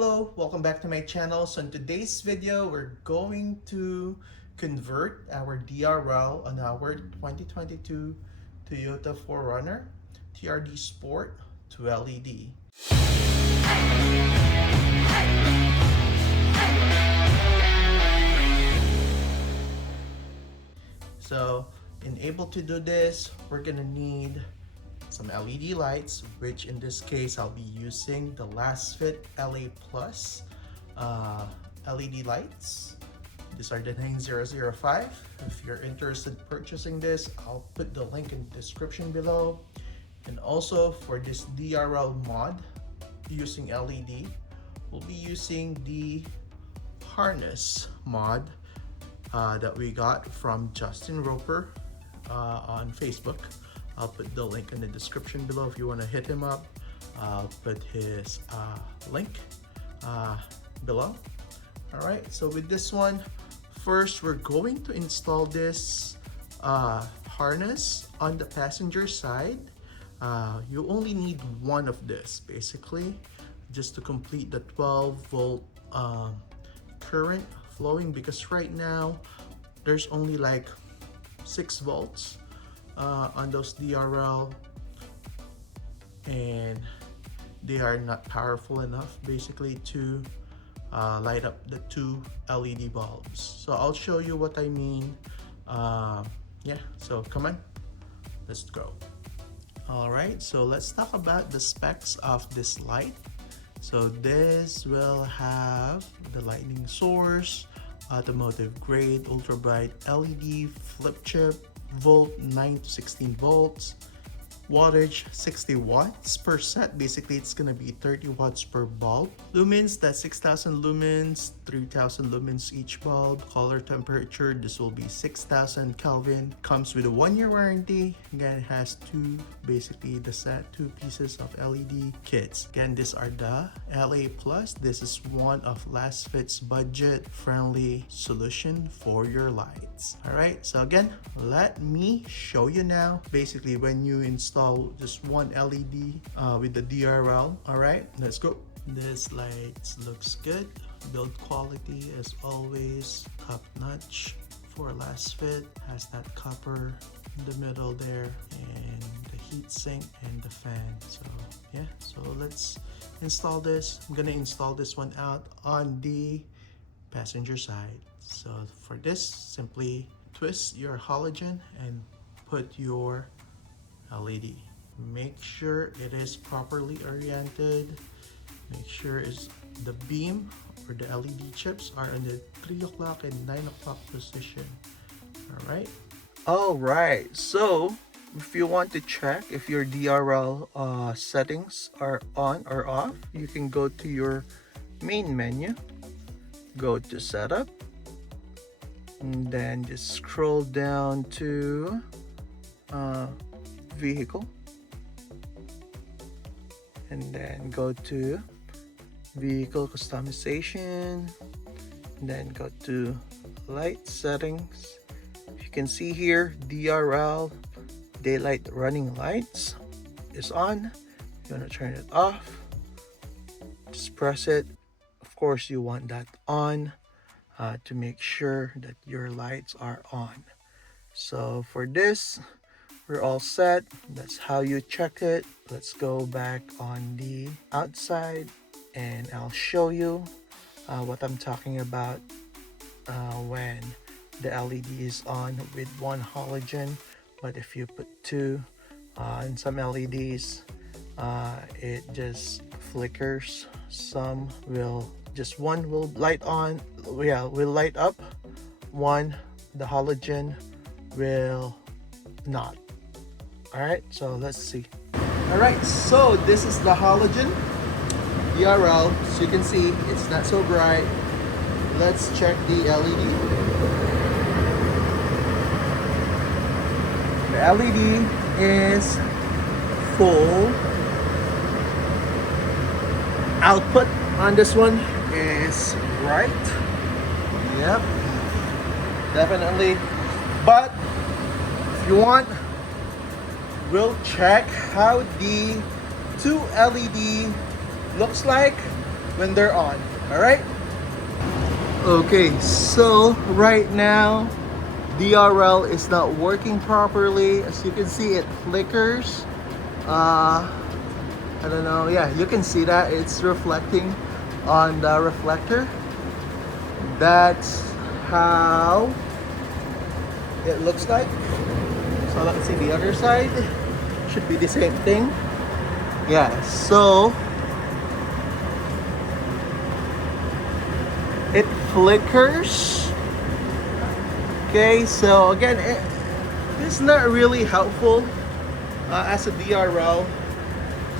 Hello, welcome back to my channel. So in today's video, we're going to convert our DRL on our 2022 Toyota 4Runner TRD Sport to LED. So in able to do this, we're gonna need some LED lights, which in this case I'll be using the Lasfit LA Plus LED lights. These are the 9005. If you're interested in purchasing this, I'll put the link in the description below. And also for this DRL mod using LED, we'll be using the harness mod that we got from Justin Roper on Facebook. I'll put the link in the description below if you want to hit him up. I'll put his link below. All right, so with this one, first we're going to install this harness on the passenger side. You only need one of this basically, just to complete the 12-volt current flowing, because right now there's only like 6 volts on those DRL, and they are not powerful enough basically to light up the 2 LED bulbs. So I'll show you what I mean. Yeah, so come on, let's go. All right, so let's talk about the specs of this light. So this will have the lightning source, automotive grade ultra bright LED flip chip, volt 9 to 16 volts, wattage 60 watts per set. Basically it's gonna be 30 watts per bulb. Lumens, that's 6000 lumens, 3000 lumens each bulb. Color temperature, this will be 6000 Kelvin. Comes with a 1-year warranty. Again, it has basically the set 2 pieces of LED kits. Again, these are the LA Plus. This is one of Lasfit's budget friendly solution for your lights. All right, so again, let me show you now. Basically, when you install just one LED with the DRL. All right, let's go. This light looks good. Build quality as always top notch for Lasfit. Has that copper in the middle there, and the heat sink and the fan. So yeah, so let's install this. I'm gonna install this one out on the passenger side. So for this, simply twist your halogen and put your LED. Make sure it is properly oriented. Make sure the beam or the LED chips are in the 3 o'clock and 9 o'clock position. All right, so if you want to check if your DRL settings are on or off, you can go to your main menu, go to setup, and then just scroll down to vehicle, and then go to vehicle customization, and then go to light settings. You can see here DRL daylight running lights is on. You want to turn it off, just press it. Of course you want that on to make sure that your lights are on. So for this, we're all set. That's how you check it. Let's go back on the outside and I'll show you what I'm talking about when the LED is on with one halogen. But if you put 2 in some LEDs, it just flickers. Some will just one will light on, yeah, will light up. One, the halogen will not. All right, so let's see. All right, so this is the halogen DRL. So you can see it's not so bright. Let's check the LED. The LED is full. Output on this one is bright. Yep, definitely. But if you want, we'll check how the 2 LED looks like when they're on. All right. Okay, so right now DRL is not working properly. As you can see, it flickers. I don't know. Yeah, you can see that it's reflecting on the reflector. That's how it looks like. So let's see the other side. Should be the same thing. Yeah, so it flickers. Okay, so again, it's not really helpful as a DRL.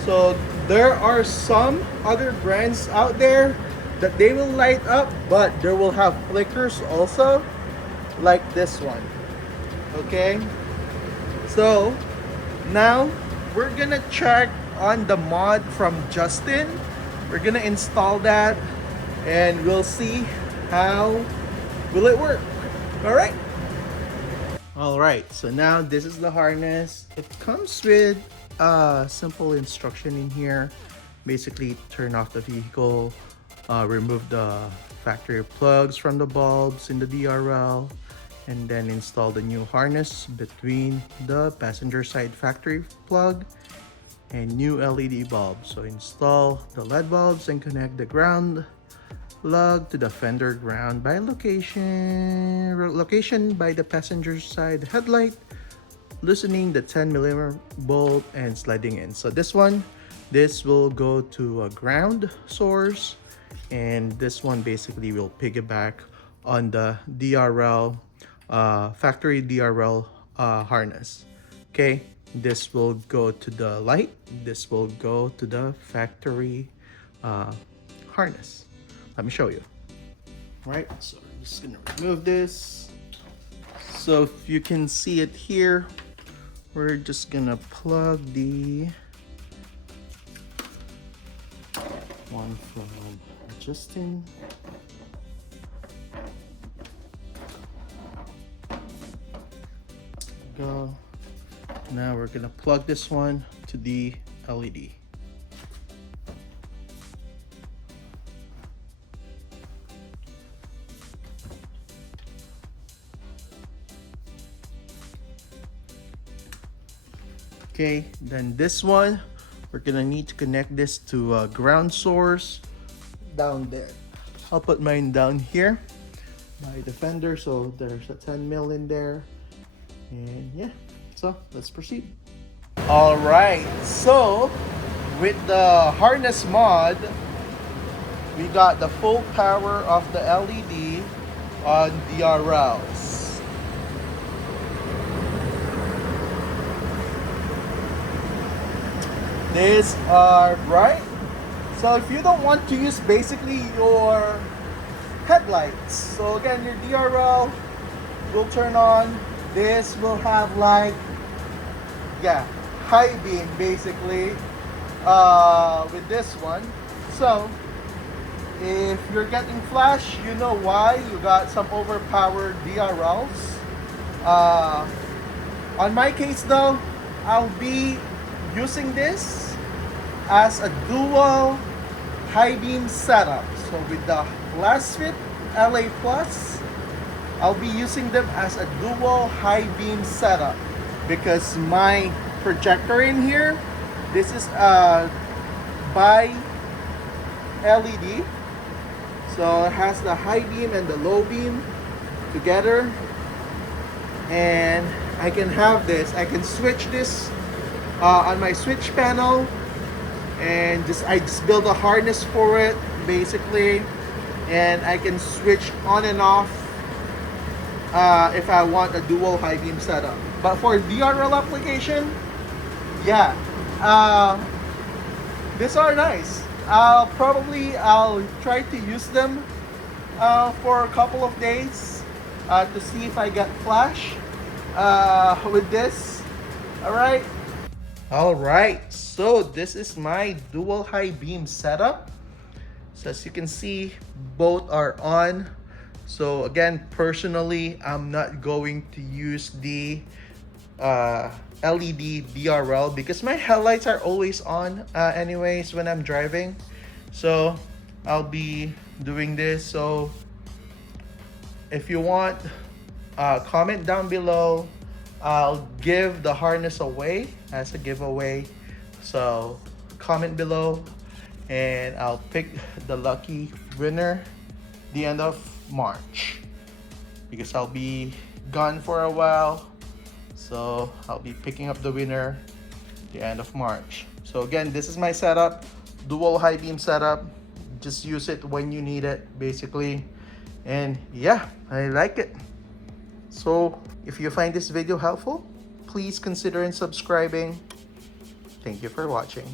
So there are some other brands out there that they will light up, but they will have flickers also, like this one. Okay, so now we're gonna check on the mod from Justin. We're gonna install that and we'll see how will it work. All right, so now this is the harness. It comes with a simple instruction in here. Basically, turn off the vehicle, remove the factory plugs from the bulbs in the DRL, and then install the new harness between the passenger side factory plug and new LED bulb. So install the LED bulbs and connect the ground lug to the fender ground by location by the passenger side headlight, loosening the 10mm bolt and sliding in. So this will go to a ground source, and this one basically will piggyback on the DRL factory DRL harness. Okay, this will go to the light, this will go to the factory harness. Let me show you. All right, so I'm just gonna remove this. So if you can see it here, we're just gonna plug the one from Justin. Go. Now we're gonna plug this one to the LED. Okay, then this one, we're gonna need to connect this to a ground source down there. I'll put mine down here by the fender, so there's a 10mm in there. And yeah, so let's proceed. All right, so with the harness mod, we got the full power of the LED on DRLs. These are bright. So if you don't want to use basically your headlights, so again, your DRL will turn on. This will have like, yeah, high beam basically with this one. So if you're getting flash, you know why. You got some overpowered DRLs. On my case though, I'll be using this as a dual high beam setup. So with the Lasfit LA Plus, I'll be using them as a dual high beam setup because my projector in here, this is a bi LED. So it has the high beam and the low beam together. And I can have this, I can switch this on my switch panel, and I just build a harness for it basically, and I can switch on and off if I want a dual high beam setup. But for DRL application, yeah, these are nice. I'll try to use them for a couple of days to see if I get flash with this. All right, so this is my dual high beam setup. So as you can see, both are on. So again, personally, I'm not going to use the LED DRL because my headlights are always on anyways when I'm driving. So I'll be doing this. So if you want, comment down below. I'll give the harness away as a giveaway. So comment below and I'll pick the lucky winner the end of March, because I'll be gone for a while. So I'll be picking up the winner the end of March. So again, this is my setup, dual high beam setup. Just use it when you need it, basically. And yeah, I like it. So if you find this video helpful, please consider subscribing. Thank you for watching.